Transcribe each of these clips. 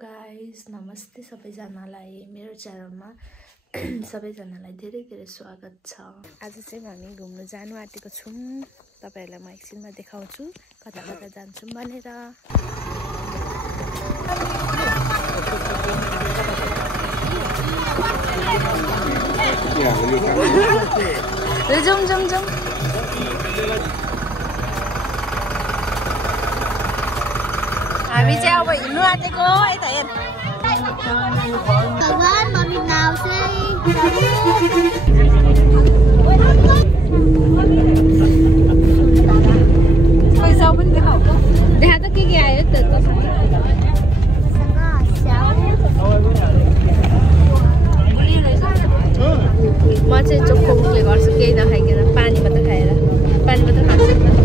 Guys, नमस्ते सबैजनालाई मेरो च्यानलमा सबैजनालाई धेरै धेरै स्वागत छ। आज चाहिँ हामी घुम्न जानु आँटेको छौं। तपाईहरुलाई म एकछिनमा देखाउँछु कता कता जान्छौं भनेर। जाउँ हामी चाहिँ अब हिँड्नु आँटेको यता हेर। भगवान मम्मी नाउ चाहिँ पैसा पनि देखाऊ। देखा त के आयो त म चाहिँ चोखो मुखले गर्छु, केही नखाइकन पानी मात्र खाएर। पानी मात्र खान्छु।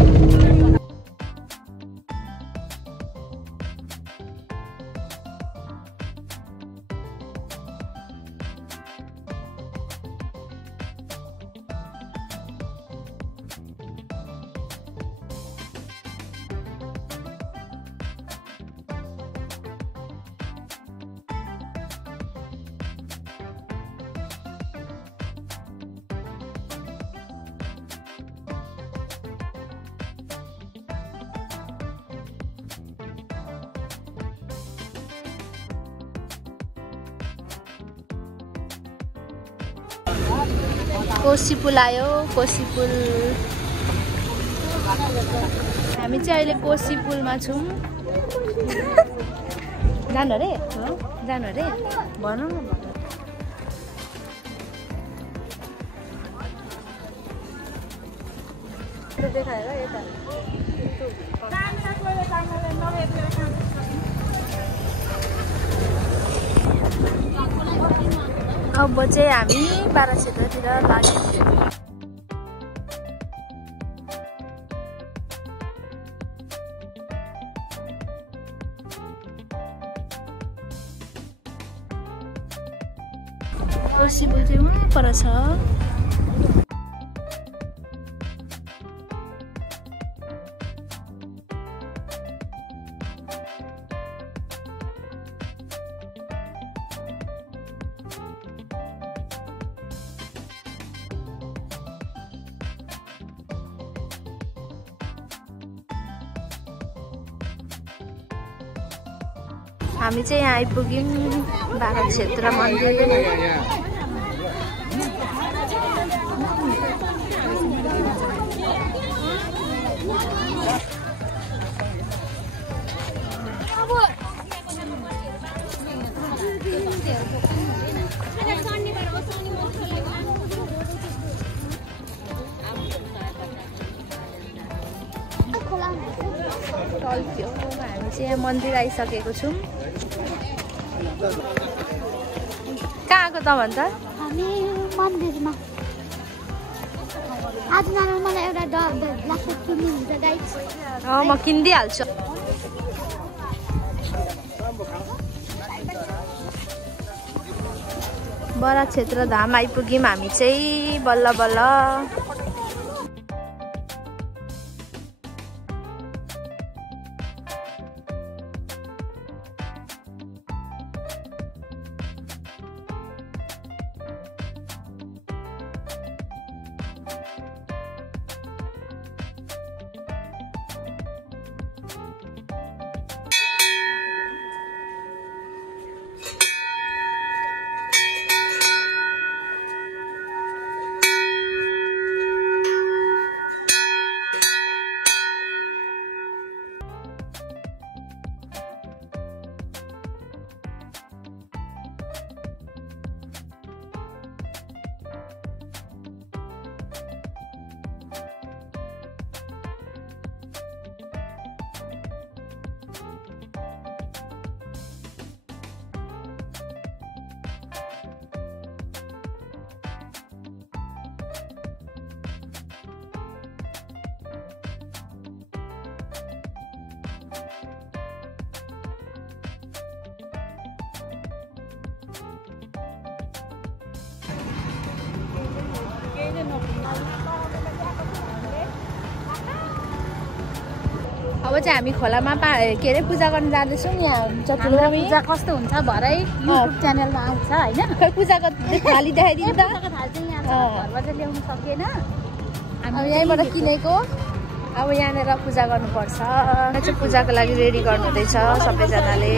कोशी पुल आयो, कोशी पुल। हामी चाहिँ अहिले कोशी पुलमा छौँ। जानु अरे? जानु अरे? भनौँ न। देखाएर यता अब चाहिँ हामी बारा क्षेत्रतिर लाग्यौँ। कोशी पुल चाहिँ वहाँ पर छ। हामी चाहिँ यहाँ आइपुग्यौँ बारा क्षेत्र मन्दिर। हामी चाहिँ यहाँ मन्दिर आइसकेको छौँ। कहाँ आएको त भन्छ? हामी मन्दिरमा। आज नानी मलाई एउटा लाग्छ किन्नु हुन्छ गाइस। म किनिदिइहाल्छु। बारा क्षेत्र धाम आइपुग्यौँ हामी चाहिँ बल्ल बल्ल। अब चाहिँ हामी खोलामा के अरे पूजा गर्न जाँदैछौँ। यहाँ चतुर्मा पूजा कस्तो हुन्छ भरै युट्युब च्यानलमा आउँछ हैन। खै पूजाको थाली देखाइदिनु त। पूजाको थाल चाहिँ यहाँ घरबाट ल्याउनु सकेन। अब यहीँबाट किनेको। अब यहाँनिर पूजा गर्नुपर्छ। यहाँ चाहिँ पूजाको लागि रेडी गर्नु हुँदैछ सबैजनाले।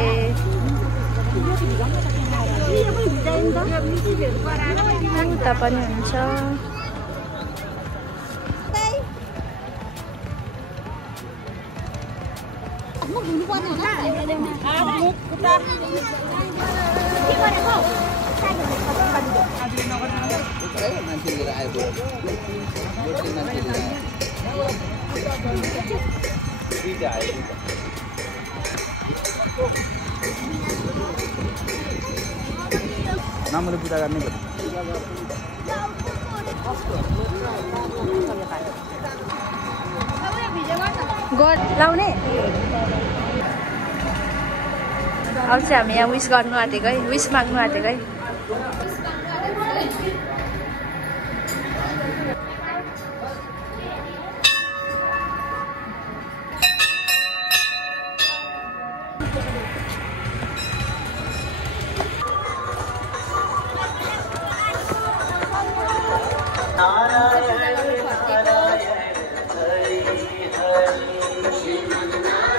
उता पनि हुन्छ। नामले पूजा गर्ने गड लाउने। अब चाहिँ हामी यहाँ विस गर्नु आँटेको है, विस माग्नु आँटेको है।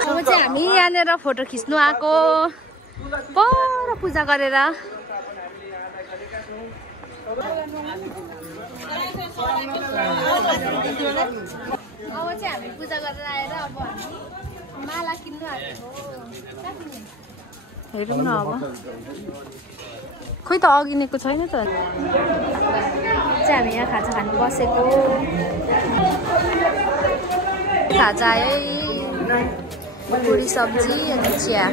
अब चाहिँ हामी यहाँनिर फोटो खिच्नु आएको पर पूजा गरेर। अब चाहिँ हामी पूजा गरेर आएर अब हामी माला किन्नु आएको। हेरौँ न अब खोइ त अघिनेको छैन त। चाहिँ हामी यहाँ खाजा खानु बसेको। खाजा है पुरी सब्जी अनि चिया।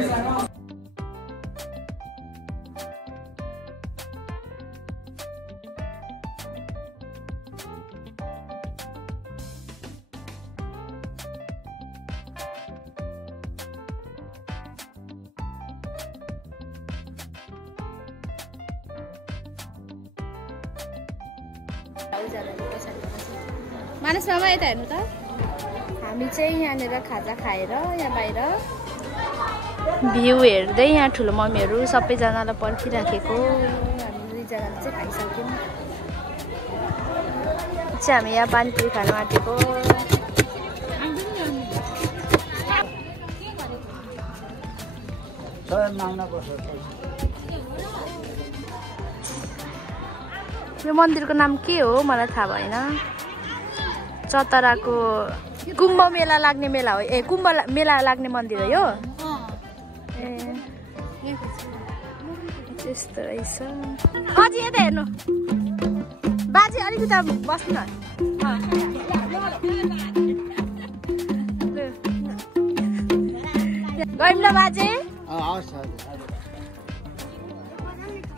मानस मामा यता हेर्नु त। हामी चाहिँ यहाँनिर खाजा खाएर यहाँ बाहिर भ्यू हेर्दै यहाँ ठुलो मम्मीहरू सबैजनालाई पर्खिराखेको। हामी दुईजनाले चाहिँ खाइसक्यौँ। चाहिँ हामी यहाँ पानीपुरी खानु आँटेको। यो मन्दिरको नाम के हो मलाई थाहा भएन। चतराको कुम्भ मेला लाग्ने मेला हो। ए कुम्भ मेला लाग्ने मन्दिर हो यो। ए त्यस्तो रहेछ। अझै यता हेर्नु बाजे अलिकति बस्नु न। गयौँ न बाजे।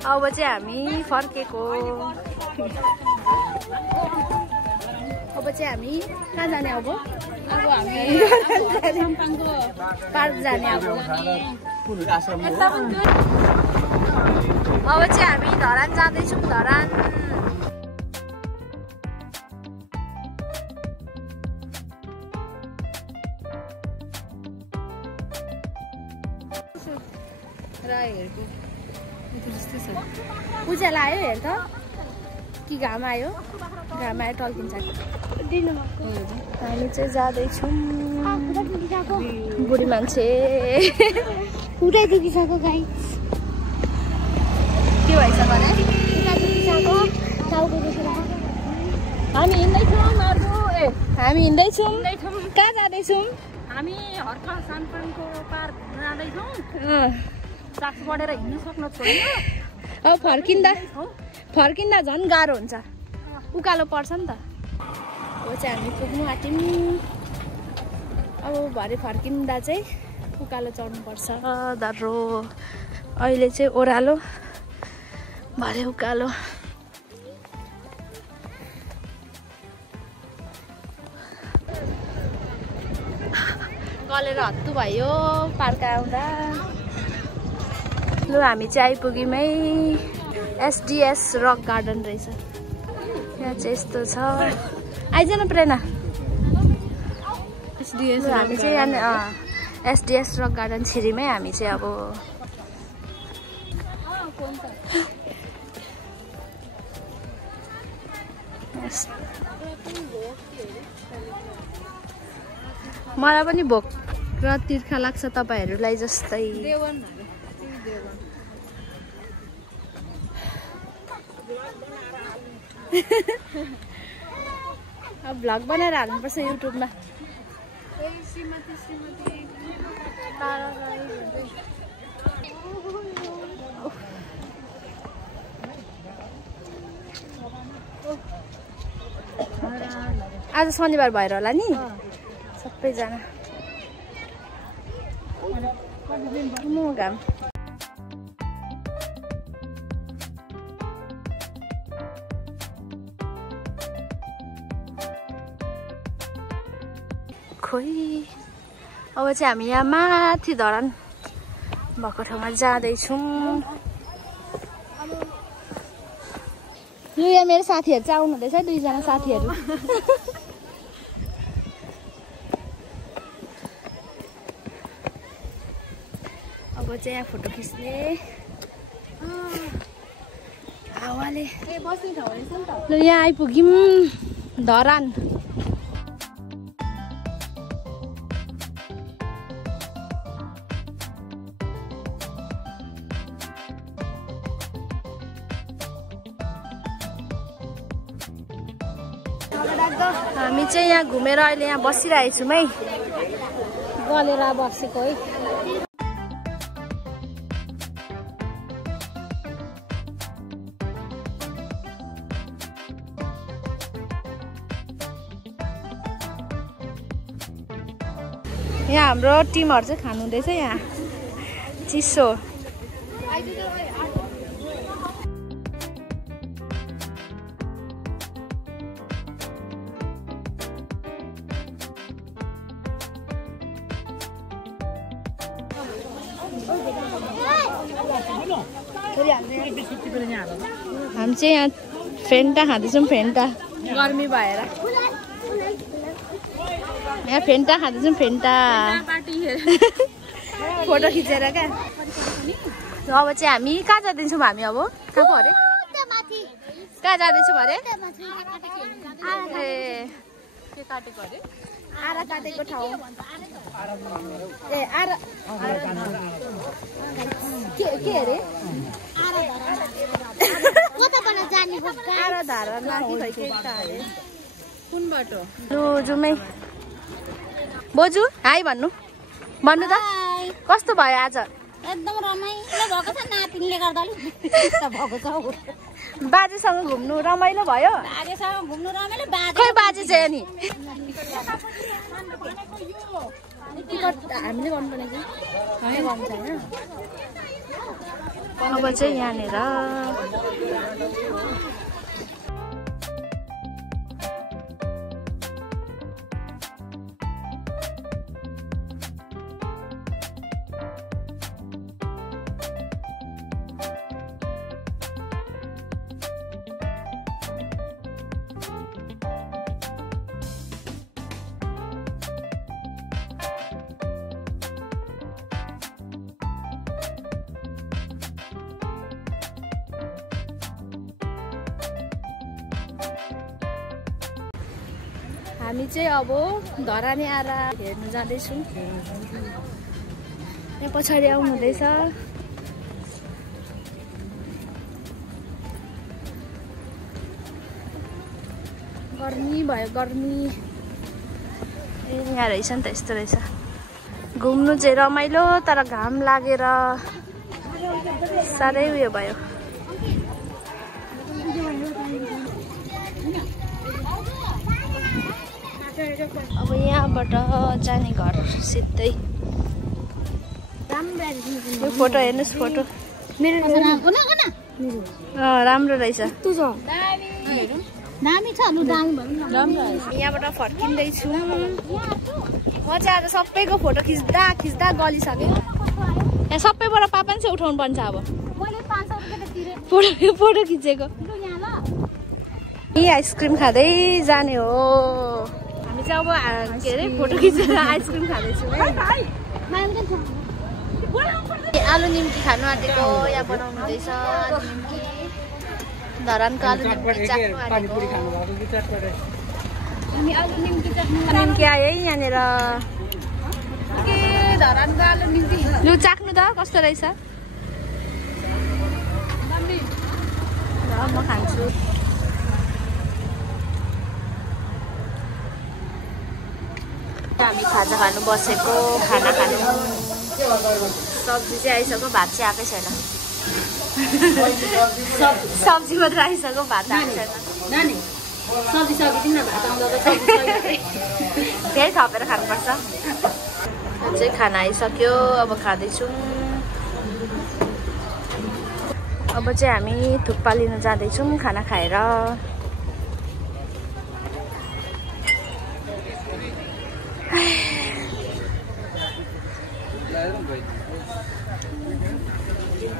अब चाहिँ हामी फर्केको। अब चाहिँ हामी कहाँ जाने? अब हामी पार्क जाने। अब चाहिँ हामी धरान जाँदैछौँ। धरान पूजा लायो हेर त कि घाम आयो। घाम आयो टल्किन्छ। हामी चाहिँ जाँदैछौँ। बुढी मान्छे पुरै दुखिसक्यो गाई। के भएछ भने हामी हिँड्दैछौँ। हामी हिँड्दैछौँ। कहाँ जाँदैछौँ? हामी हर्क सानपानको पार्क जाँदैछौँ। साक्स बढेर हिँड्नु सक्नु छोड्यो। अब फर्किँदा झन् गाह्रो हुन्छ। उकालो पर्छ नि त। अब चाहिँ हामी पुग्नु आँट्यौँ। अब भरे फर्किँदा चाहिँ उकालो चढ्नुपर्छ। दर्रो अहिले चाहिँ ओह्रालो भरे उकालो। गलेर हत्तु भयो पार्क आउँदा। लु हामी चाहिँ आइपुग्यौँ है। एसडिएस रक गार्डन रहेछ। यहाँ चाहिँ यस्तो छ। आइज न प्रेरणा। हामी चाहिँ यहाँ एसडिएस रक गार्डन छिरीमै हामी चाहिँ अब मलाई पनि भोक र तिर्खा लाग्छ तपाईहरूलाई जस्तै। अब भ्लग बनाएर हाल्नुपर्छ युट्युबमा। आज शनिबार भएर होला नि सबैजना घाम। खोइ अब चाहिँ हामी यहाँ माथि धरान भएको ठाउँमा जाँदैछौँ। यहाँ मेरो साथीहरू चाहिँ आउनु हुँदैछ, 2 जना साथीहरू। अब चाहिँ यहाँ फोटो खिच्ने हावाले ल यहाँ आइपुग्यौँ धरान। हामी चाहिँ यहाँ घुमेर अहिले यहाँ बसिरहेछौँ है, गलेर बसेको है। यहाँ हाम्रो टिमहरू चाहिँ खानु हुँदैछ यहाँ चिसो। हामी चाहिँ यहाँ फेन्टा खाँदैछौँ, फेन्टा गर्मी भएर यहाँ फेन्टा खाँदैछौँ, फेन्टा फोटो खिचेर क्या। अब चाहिँ हामी कहाँ जाँदैछौँ, हामी अब कहाँ पो अरे कहाँ जाँदैछौँ अरे? ए आरा काटेको ठाउँ ए आरा के अरे आरा धारा लागी खै अरे कुन बाटो जुमै बोजू हाई भन्नु त कस्तो भयो आज? एकदम रमाइलो भएको छ, नातिनीले गर्दा भएको छ। बाजेसँग घुम्नु रमाइलो भयो? बाजेसँग घुम्नु रमाइलो। खै बाजे चाहिँ नि टिकट हामीले गर्नुपर्ने कि हामी गर्नु छैन। अब चाहिँ यहाँनिर हामी चाहिँ अब धरानी आरा हेर्नु जाँदैछौँ। यहाँ पछाडि आउनु हुँदैछ। गर्मी भयो गर्मी। ए यहाँ रहेछ नि त, यस्तो रहेछ। घुम्नु चाहिँ रमाइलो तर घाम लागेर साह्रै उयो भयो। अब यहाँबाट जाने घर सिधै। यो फोटो हेर्नुहोस्, फोटो राम्रो रहेछ। यहाँबाट फर्किँदैछु। म चाहिँ आज सबैको फोटो खिच्दा खिच्दा गलिसकेँ। यहाँ सबैबाट पापा चाहिँ उठाउनु पर्छ अब फोटो खिचेको। यही आइसक्रिम खाँदै जाने हो। हामी चाहिँ अब के अरे फोटो खिचेर आइसक्रिम खाँदैछु है। आलु निम्की खानु आँटेको यहाँ बनाउनु हुँदैछ। आलु निम्की धरानको आलु निम्की चाख्नु आँटेको। निम्की आयो है यहाँनिर। के धरानको आलु निम्की लु चाख्नु त कस्तो रहेछ। म खान्छु। हामी खाजा खानु बसेको। खाना खानु सब्जी चाहिँ आइसक्यो, भात चाहिँ आएकै छैन। सब्जी मात्र आइसक्यो, भात आएको छैन। त्यही थपेर खानुपर्छ। चाहिँ खाना आइसक्यो, अब खाँदैछौँ। अब चाहिँ हामी थुक्पा लिन जाँदैछौँ खाना खाएर।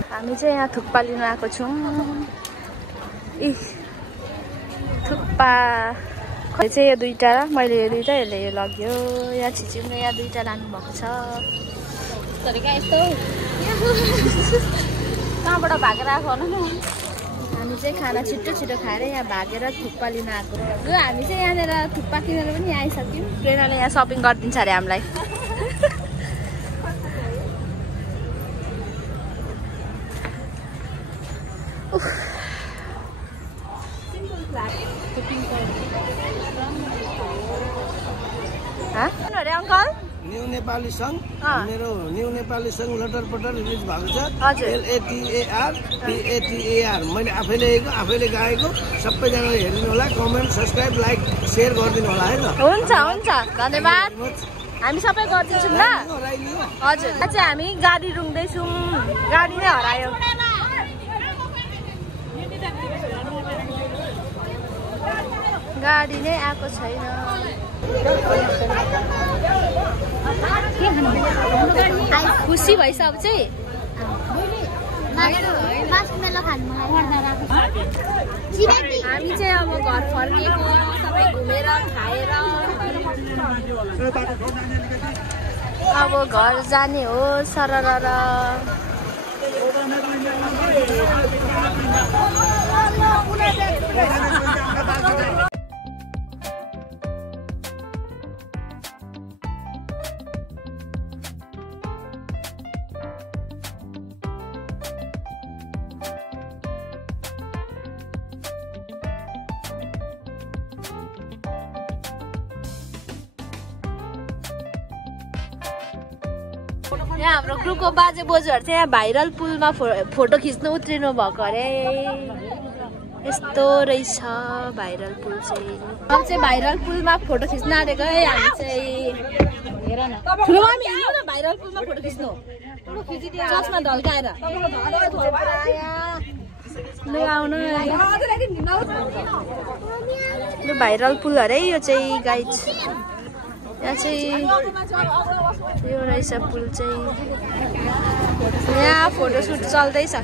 हामी चाहिँ यहाँ थुक्पा लिन आएको छौँ। थुक्पा चाहिँ यो दुईटा, मैले यो दुईटा, यसले यो लग्यो। यहाँ छिचिमले यहाँ दुईटा लानुभएको छ। कहाँबाट भागेर आएको न। हामी चाहिँ खाना छिटो छिटो खाएर यहाँ भागेर थुक्पा लिन आएको। ल हामी चाहिँ यहाँनिर थुक्पा किनेर पनि आइसक्यौँ। प्रेरणाले यहाँ सपिङ गरिदिन्छ अरे हामीलाई। अरे अङ्कल न्यू नेपाली सङ्घ, मेरो न्यू नेपाली सङ्घ लटरपटर रिलिज भएको छ। LATAR मैले आफै लेखेको, आफैले गाएको। सबैजनाले हेरिदिनु होला। कमेन्ट, सब्सक्राइब, लाइक, सेयर गरिदिनु होला है त। हुन्छ हुन्छ, धन्यवाद। हामी सबै गरिदिन्छौँ ल। हजुर, चाहिँ हामी गाडी रुङ्दैछौँ। गाडी नै हरायो। गाडी नै आएको छैन। खुसी भइस अब चाहिँ। हामी चाहिँ अब घर फर्केको, सबै घुमेर खाएर अब घर जाने हो सरर। यहाँ हाम्रो ग्रुपको बाजे बोजूहरू चाहिँ यहाँ भाइरल पुलमा फोटो खिच्नु उत्रिनु भएको अरे। यस्तो रहेछ भाइरल पुल चाहिँ। अब चाहिँ भाइरल पुलमा फोटो खिच्न आँटेको है हामी चाहिँ। हेर न ठुलो मामी, हिँड्नु न भाइरल पुलमा फोटो खिच्नु। चस्मा ढल्काएर लु आउनु। लु भाइरल पुल अरे यो चाहिँ गाइड। यहाँ चाहिँ यो रहेछ पुल चाहिँ। यहाँ फोटोसुट चल्दैछ।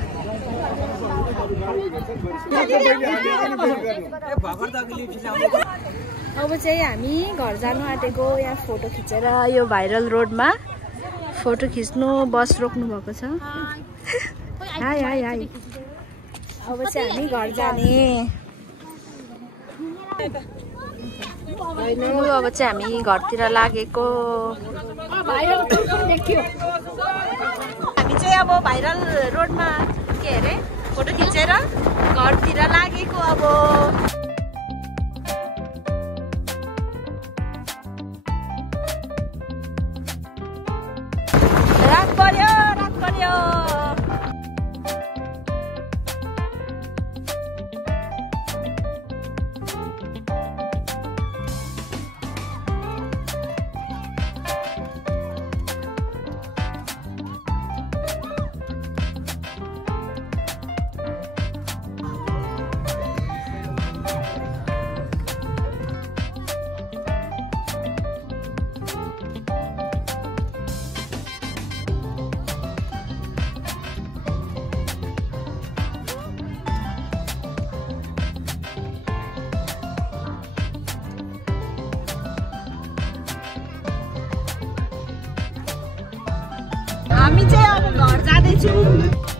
अब चाहिँ हामी घर जानु आँटेको। यहाँ फोटो खिचेर यो भाइरल रोडमा फोटो खिच्नु बस रोक्नु भएको छ। हाय हाय हाय। अब चाहिँ हामी घर जाने। अब चाहिँ हामी घरतिर लागेको। हामी चाहिँ अब भाइरल रोडमा के अरे फोटो खिचेर घरतिर लागेको। अब रात पर्यो, रात पर्यो। जाँदैछु।